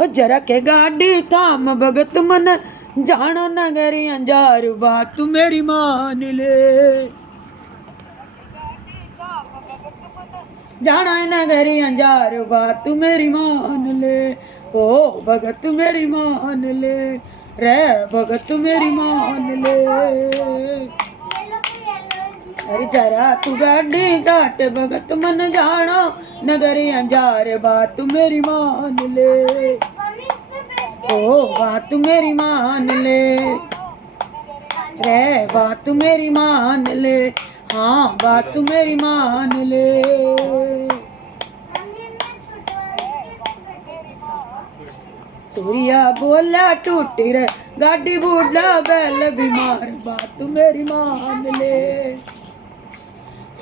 ओ जरा के गाड़ी थाम भगत मन जाना नगरी अंजार बात तू मेरी मान ले। जाना है नगरी अंजार बात तू मेरी मान ले। ओ भगत मेरी मान ले रे भगत मेरी मान ले। अरे जरा तू गाड़ी घाट भगत मन जाना नगरी अंजार बात तू मेरी मान ले। ओ बात मेरी मान ले रे बात मेरी मान ले। हाँ बात मेरी मान ले। सूर्या बोला टूटी रे गाड़ी बूढ़ा बैल बीमार बात मेरी मान ले।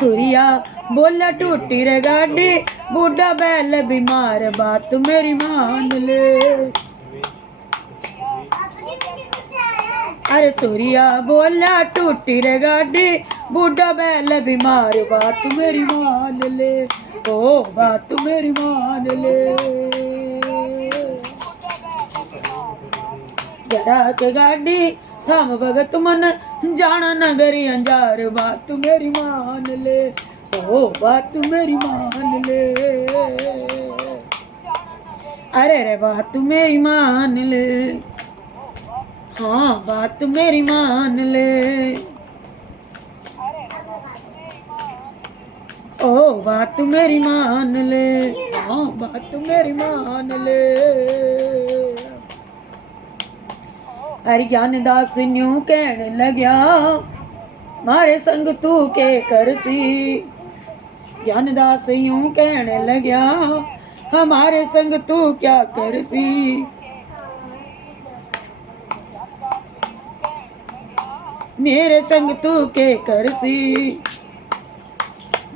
सूर्या बोला टूटी रे गाड़ी बूढ़ा बैल बीमार बात मेरी मान ले। अरे सूर्या बोला टूटी रे गाड़ी बूढ़ा बैल बीमार बात मेरी मान ले। ओ बात मेरी मान ले। जरा के गाड़ी थाम भगत मन जाना नगरी अंजार बात मेरी मान ले। ओ बात मेरी मान ले। अरे रे बात मेरी मान ले। हाँ बात मेरी मान ले। ओ बात मेरी मान ले। हाँ बात मेरी मान ले। अरे ज्ञानदास न्यू कहने लग्या मारे संग तू के करसी। ज्ञानदास यूं कहने लग्या हमारे संग तू क्या करसी। मेरे संग तू के करसी।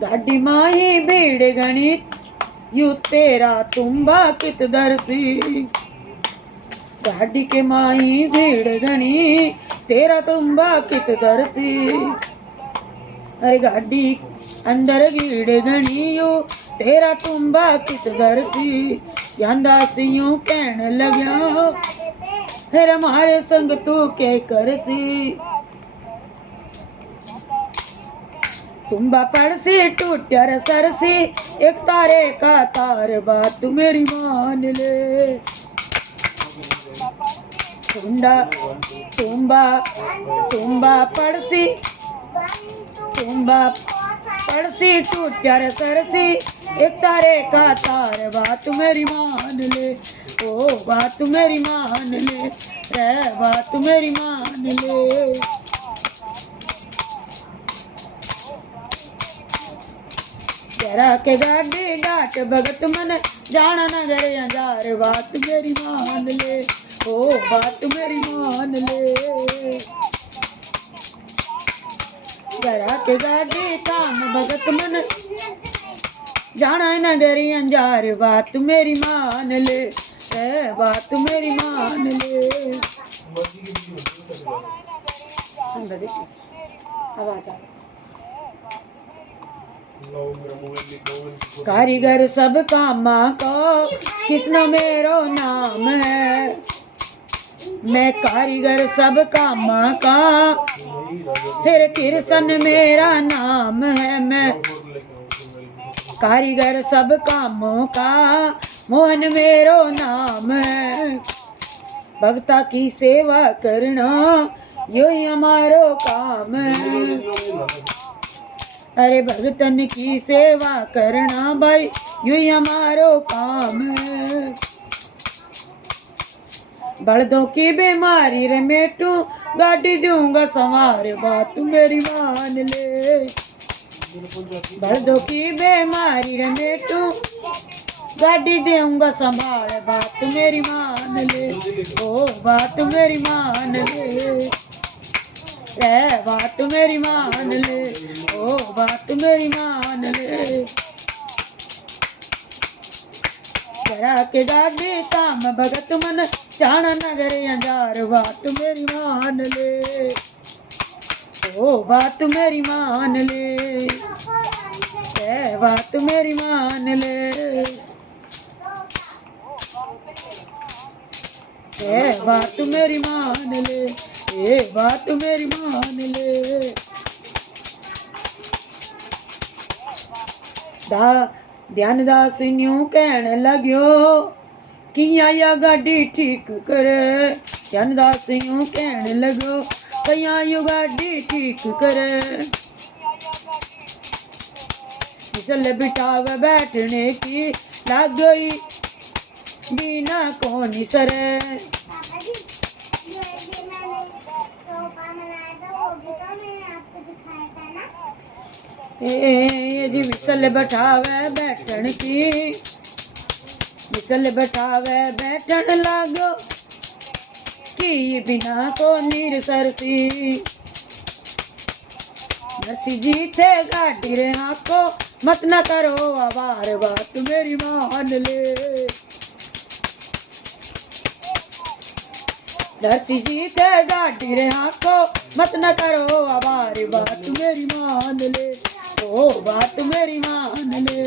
गाड़ी माही भीड़ गणित यू तेरा तुम्बा कित दरसी। गाड़ी के माही भीड़ गणी तेरा तुम्बा कित दरसी। अरे गाड़ी अंदर भीड़ गणी यू तेरा तुम्बा कित दरसी। ज्ञानदास यूं कहने लग्या फिर हमारे संग तू के करसी। तुम्बा पड़सी टूट्या रे सरसी एक तारे का तार बात मेरी मान ले। तुम्बा पड़सी टूट्या रे सरसी एक तारे का तार बात मेरी मान ले। ओ बात मेरी मान ले रे बात मेरी मान ले। जरा के गाड़ी घाट भगत मन जाना नगर अंजार बात मेरी मान ले। ओ बात मेरी मान ले। जरा के गाड़ी काम भगत मन जाना नगर अंजार बात मेरी मान ले बात मेरी मान ले। आवाज कारीगर सब कामा का कृष्ण मेरो नाम है। मैं कारीगर सब कामा का फिर कृष्ण मेरा नाम है। मैं कारीगर सब कामों का मोहन मेरो नाम है। भक्ता की सेवा करना यो ही हमारो काम है। अरे भगतन की सेवा करना भाई यू ही हमारो काम है। बड़दों की बीमारी रे मेटू गाड़ी दूंगा संवार बात मेरी मान ले। बड़दों की बीमारी रे मेटू गाड़ी दूंगा संभाल बात मेरी मान ले। ओ बात मेरी मान ले बात मेरी मान ले। ओ बात मेरी मान ले। जरा के गाड़ी काम भगत मन जाना नगर अंजार बात मेरी मान ले। ओ बात मेरी मान ले बात मेरी मान ले। ए बात मेरी मान ले, ए बात मेरी मान ले। ध्यान दास न्यू कहने लग्यो किया या गाड़ी ठीक करे। ध्यान दास यूं कहने लगो किया या गाड़ी ठीक करे। चल बिठावे बैठने की लग गई बिना कौन सरे। ये जी विसल बैठावे बैठन की, विसल बैठावे बैठन लागो कि बिना को नीर सरसी। नरसी जी थे गाड़ी रे आको मत न करो आवार बात मेरी मान ले। नरसी जी थे गाड़ी रे आको मत न करो आवार बात मेरी मान ले, ओ बात मेरी मान ले।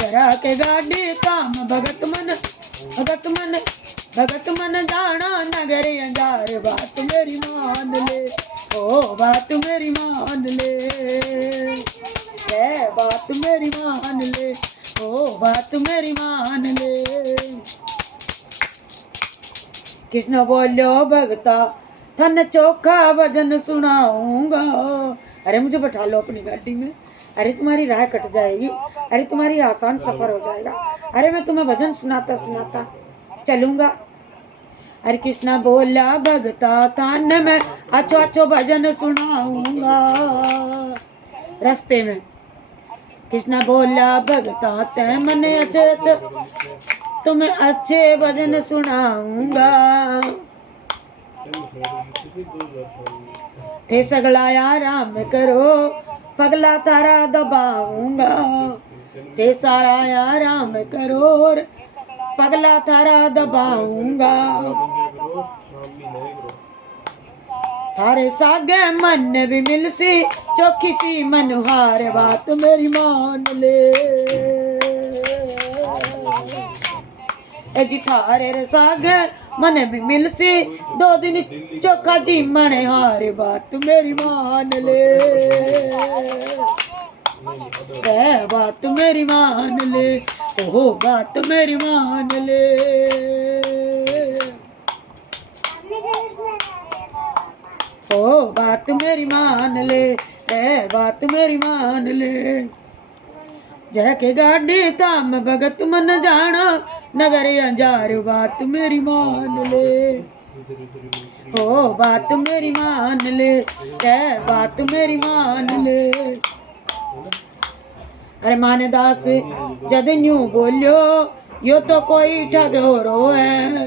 जरा के गाड़ी काम भगत मन, भगत मन, भगत मन जाना नगर अंजार बात मेरी मान ले, ओ बात मेरी मान ले। ए बात मेरी मान ले, ओ बात मेरी मान ले। कृष्ण बोलो भगता थन चोखा भजन सुनाऊंगा। अरे मुझे बैठा लो अपनी गाड़ी में, अरे तुम्हारी राह कट जाएगी, अरे तुम्हारी आसान सफर हो जाएगा, अरे मैं तुम्हें भजन सुनाता सुनाता चलूंगा। अरे कृष्णा बोला भगता तान में अच्छो अच्छो भजन सुनाऊंगा। रास्ते में कृष्णा बोला भगता ते मने अच्छे अच्छे तुम्हें अच्छे भजन सुनाऊंगा। थे सगलाया राम करो पगला तारा दबाऊंगा। थे सारा राम करो पगला तारा दबाऊंगा। थारे सागे मन भी मिलसी चौखी सी मनोहार बात मेरी मान ले। ए जी थारे सागे मन भी मिलसी दो दिन चोखा जी मनहार बात मेरी मान ले। बात मेरी मान ले, ओ बात मेरी मान ले। ओ बात मेरी मान ले, ए बात मेरी मान ले। जरा के गाड़ी ताम भगत मन जाना नगर अंजार बात मेरी मान ले, ओ बात मेरी मान ले, ए बात मेरी मान ले। अरे मानदास जद न्यू बोलियो यो तो कोई ठग हो रो है।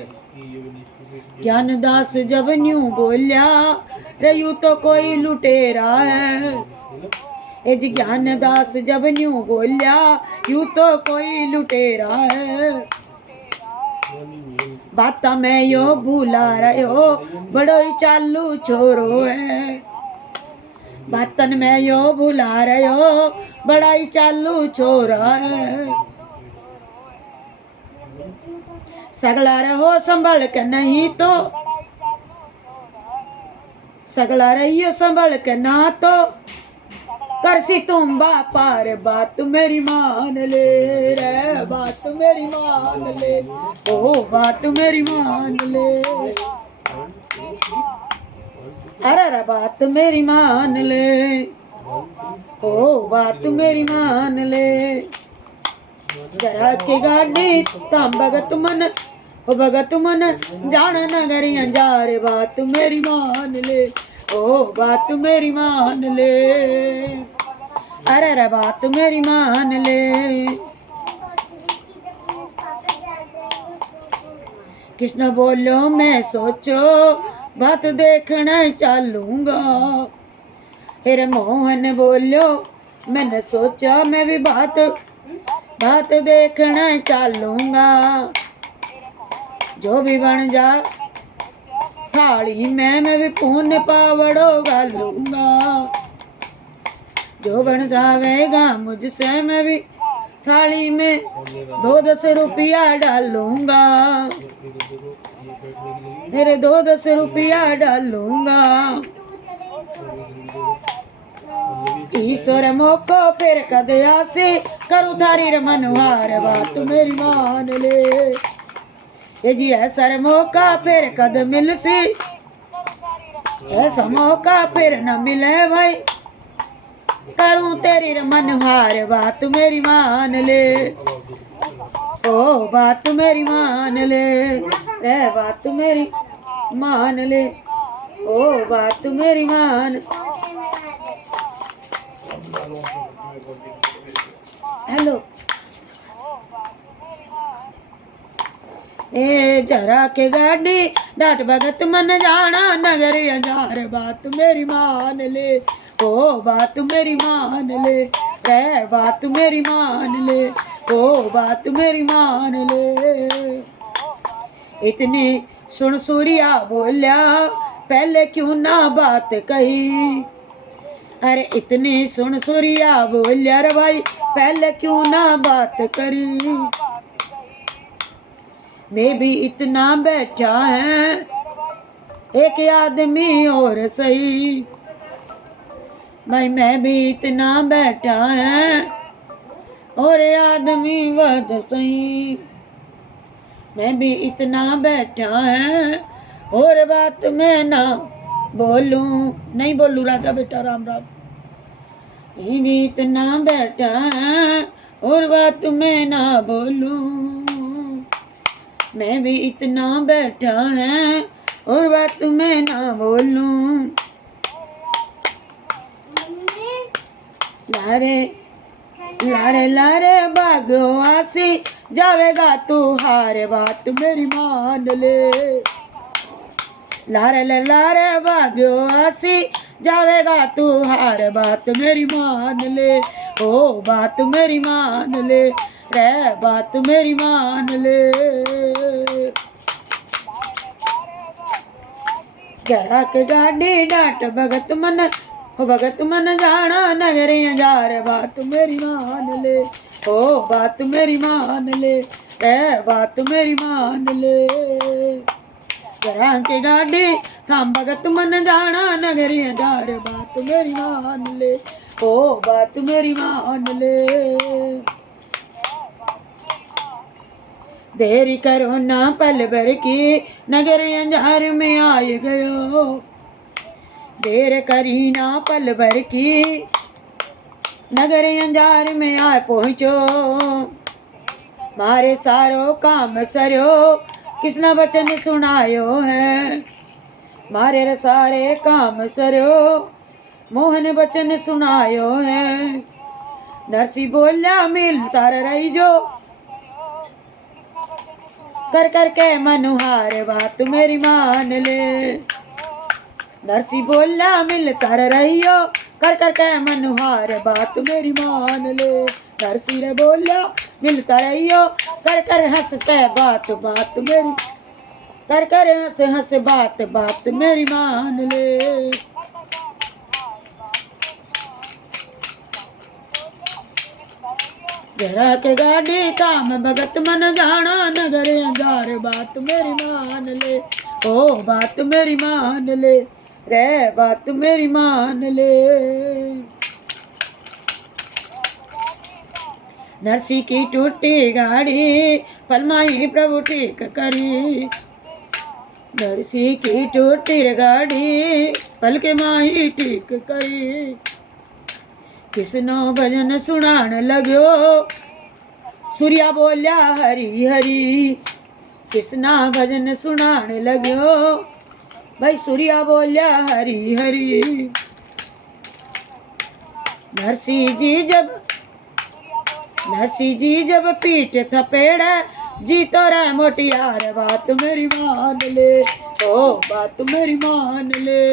ज्ञानदास जब न्यू बोलिया रे यू तो कोई लुटेरा है। ए जी ज्ञानदास जब न्यू बोलिया यू तो कोई लुटेरा है। बात में यो भूला रहे हो बड़ो ही चालू छोरो है। बातन में यो भुला रहे हो बड़ा ही चालू छोरा है। सगला रहो संभल के नहीं तो, सगला रहियो संभल के ना तो करसी तुम बापार बात मेरी मान ले रे। बात मेरी मान ले, ओ बात मेरी मान ले। अरे बात मेरी मान ले, ओ बात मेरी मान ले। जरा की गाड़ी ताम भगत मन, ओ भगत मन जान नगरी अंजार बात मेरी मान ले, ओ बात मेरी मान ले। अरे बात मेरी मान ले। कृष्ण बोलो मैं सोचो बात देखना चालूंगा। फिर मोहन बोलो मैंने सोचा मैं भी बात देखना चालूंगा। जो भी बन जा थाली में मैं भी पुण्य पावड़ो गालूंगा। जो बन जावेगा मुझसे मैं भी थाली में 2-10 रुपया डालूंगा, मेरे 2-10 रुपया डालूंगा। ईश्वर मोको फिर कद आसे, करूँ थारी मनवार बात मेरी मान ले। ये जी ऐसा मौका फिर कद मिलसी, ऐसा मौका फिर न मिले भाई, करूं तेरी मनहार बात मेरी मान ले। ओ बात मेरी मान ले, रे बात मेरी मान ले, ओ बात मेरी मान। हेलो ए जरा के गाड़ी डाट भगत मन जाना, नगर हजार बात मेरी मान ले। ओ बात मेरी मान ले, रे बात मेरी मान ले, ओ बात मेरी मान ले। इतनी सुन सूर्या बोलिया, पहले क्यों ना बात कही। अरे इतनी सुन सूर्या बोलिया रे भाई, पहले क्यों ना बात करी। मैं भी इतना बैठा है, एक आदमी और सही। भाई मैं भी इतना बैठा है, और आदमी वध सही। मैं भी इतना बैठा है, और बात मैं ना बोलूं, नहीं बोलूं राजा बेटा राम राम। मैं भी इतना बैठा है, और बात मैं ना बोलूं। मैं भी इतना बैठा है, और बात मैं ना बोलूं। लारे लारे लारे भागो आसी, जावेगा तू हार बात मेरी मान ले। लारे लारे भागो आसी, जावेगा तू हार बात मेरी मान ले। ओ बात मेरी मान ले, रे बात मेरी मान ले। जरा के गाड़ी डाट भगत मन, भगत मन जाना, नगरे हजार बात मेरी मान ले। ओ बात मेरी मान ले, रे बात मेरी मान ले। जरा के गाड़ी थाम भगत मन जाना, नगरे हजार बात मेरी मान ले। ओ बात मेरी मान ले। देरी करो ना पल भर की, नगर अंजार में आए गयो। देर करी ना पल भर की, नगर अंजार में आ पहुँचो। मारे सारो काम सरो, किसना वचन सुनायो है। मारे सारे काम सरो, मोहन वचन सुनायो है। नरसी बोलिया मिलता रही जो, कर कर के मनुहार बात मेरी मान ले। नरसी बोला मिलकर रहियो, कर कर के मनुहार बात मेरी मान ले। नरसी रे बोला मिलता रहियो, कर कर हंसते बात बात मेरी, कर कर हंस हंस बात बात मेरी मान ले। जरा के गाड़ी काम भगत मन जाना, नगर अंजार बात मेरी मान ले। ओ बात मेरी मान ले, रे बात मेरी मान ले। नरसी की टूटी गाड़ी, फलमाई प्रभु ठीक करी। नरसी की टूटी गाड़ी, पल के माही ठीक करी। किसनो भजन सुनान लगो, सूर्या बोलिया हरी हरी। किसना भजन सुनान लगो, भाई सूर्या बोलिया हरी हरी। नरसी जी जब पीठ थपेड़ा, जी तो रे मोटियार बात मेरी मान ले। ओ बात मेरी मान ले।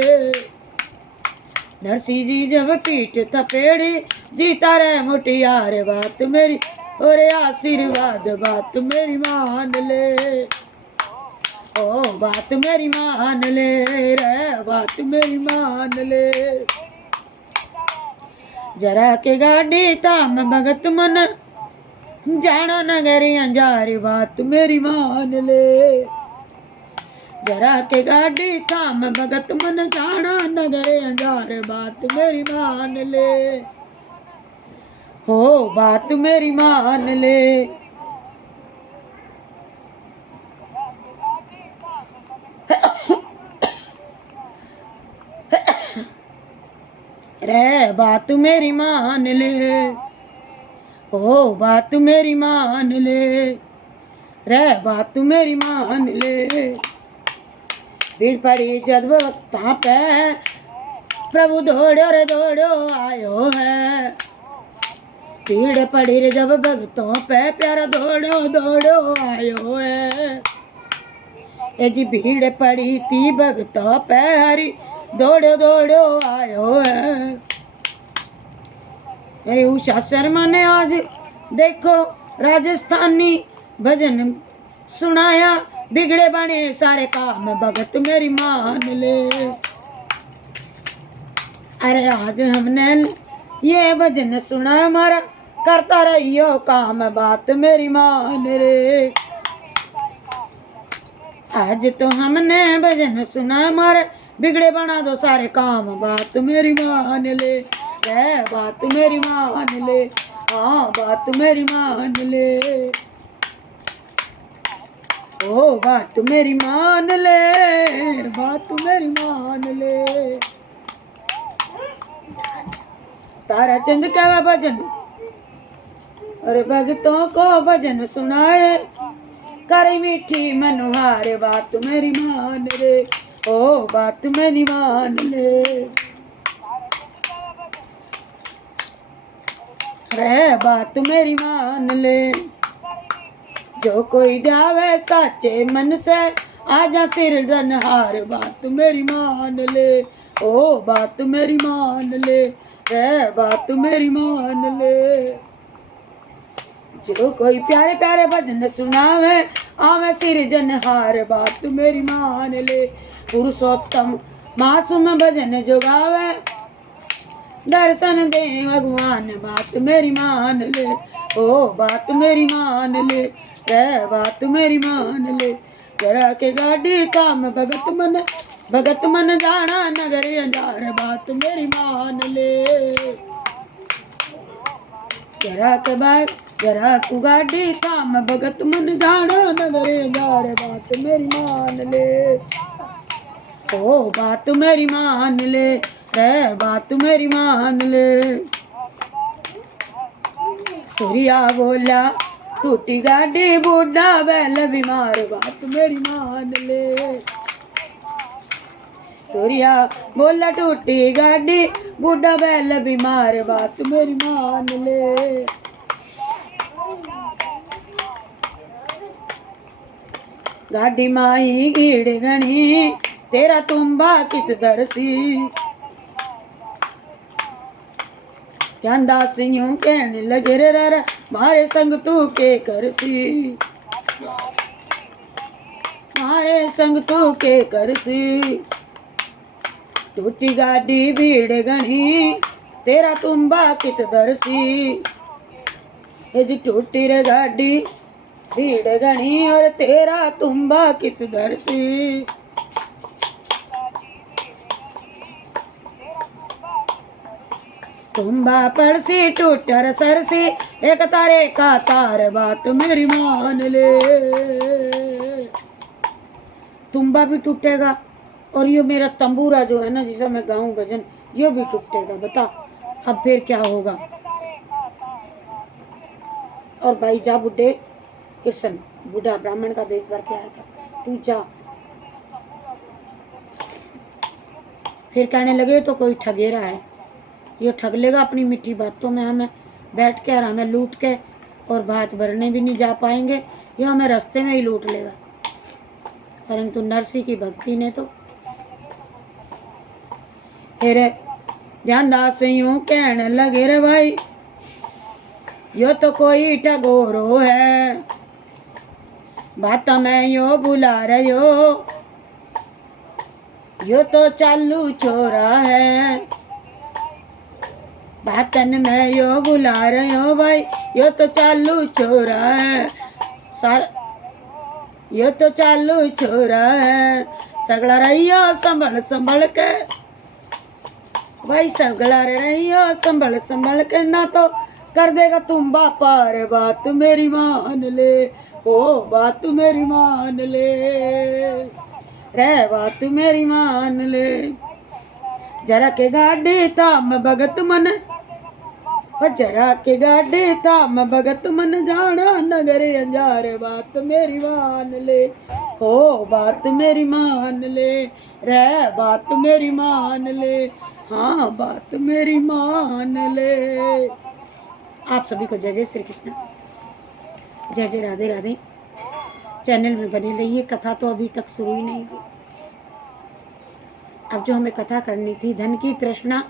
नरसी जी जब पीठ थपेड़ी, जीता रे मुटियार बात मेरी, और आशीर्वाद बात मेरी मान ले। ओ बात मेरी मान ले, रे बात मेरी मान ले। जरा के गाड़ी ताम भगत मन, जाना नगर अंजार बात मेरी मान ले। जरा के गाड़ी थाम भगत मन जाना नगर अंजार बात मेरी मान ले। हो बात मेरी मान ले। रे बात मेरी मान ले। ओ बात मेरी मान ले। रे बात मेरी मान ले। भीड़ पड़ी जब वक्ता पे प्रभु दौड़ो रे दौड़ो आयो है। भीड़ पड़ी रे जब भक्तों पे प्यारा दौड़ो दौड़ो आयो है। ये जी भीड़ पड़ी थी भक्तों पे हरी दौड़ो दौड़ो आयो है। अरे उषा शर्मा ने आज देखो राजस्थानी भजन सुनाया। बिगड़े बने सारे काम भगत मेरी मान ले। अरे आज हमने ये भजन सुना हमारा करता रहियो काम बात मेरी मान रे। आज तो हमने भजन सुना हमारे बिगड़े बना दो सारे काम बात मेरी मान ले। बात मेरी मान ले। हाँ बात मेरी मान ले। ओ बात मेरी मान ले। बात मेरी मान ले। तारा चंद का भजन और भगतों को भजन सुनाए करे मीठी मनोहार बात मेरी मान रे। ओ बात मेरी मान ले। रे बात मेरी मान ले। जो कोई जावे साचे मन से आजा सिरजनहार बात मेरी मान ले। ओ बात मेरी मान ले। रे बात मेरी मान ले। जो कोई प्यारे प्यारे भजन सुनावे आवे सिरजनहार बात मेरी मान ले। पुरुषोत्तम मासूम भजन जो गावे दर्शन दे भगवान बात मेरी मान ले। ओ बात मेरी मान ले। बात मेरी मान ले। जरा के गाड़ी काम भगत मन जाना नगर अंजार बात मेरी मान ले। जरा के बाद जरा तू गाड़ी काम भगत मन जाना नगर अंजार बात मेरी मान ले। ओ बात मेरी मान ले। बात मेरी मान ले। सूर्या बोला टूटी गाड़ी बूढ़ा बैल बीमार बात मेरी मान ले। सूर्या बोला टूटी गाड़ी बूढ़ा बैल बीमार बात मेरी मान ले। गाड़ी माई गीड़ गणी तेरा तुम्बा कित दरसी। दास यूं कहने लगे रे मारे संग तू के करसी। मारे संग तू के करसी। टूटी गाड़ी भीड़ गणी तेरा तुम्बा कित दरसी। ये जी टूटी रे गाड़ी भीड़ गणी और तेरा तुम्बा कित दरसी। तुम्बा परसी टूटर सरसी एक तारे का तार बात मेरी मान ले। तुम्बा भी टूटेगा और ये मेरा तंबूरा जो है ना जिसे मैं गाऊं भजन ये भी टूटेगा। बता अब फिर क्या होगा। और भाई जा बुढ़े कृष्ण बूढ़ा ब्राह्मण का बेस भर के आया था तू जा। फिर कहने लगे तो कोई ठगेरा है ये ठग लेगा अपनी मीठी बातों में। हमें बैठ के और हमें लूट के और भात भरने भी नहीं जा पाएंगे। ये हमें रास्ते में ही लूट लेगा। परंतु नरसी की भक्ति ने तो फिर ध्यान दास यूं कहने लगे रे भाई यो तो कोई टगोरो है बात में यो बुला रहे हो। यो तो चालू छोरा है बातन में यो बुला रहे हो भाई ये तो चालू छोरा है ये तो चालू छोरा है, सगड़ा रहियो संभल संभल के, भाई सगड़ा रहियो संभल संभल के, ना तो कर देगा तुम बापार, बात मेरी मान ले, ओ बात मेरी मान ले रे, बात मेरी मान ले। जरा के गाड़ी थाम भगत मन, जरा के गाड़ी थाम भगत मन, जाना नगर अंजार, बात मेरी मान ले, ओ बात मेरी मान ले रे, बात मेरी मान ले, हाँ बात मेरी मान ले। आप सभी को जय जय श्री कृष्ण, जय जय राधे राधे। चैनल में बने रहिए, कथा तो अभी तक शुरू ही नहीं हुई। अब जो हमें कथा करनी थी, धन की तृष्णा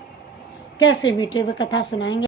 कैसे मिटे, वह कथा सुनाएंगे।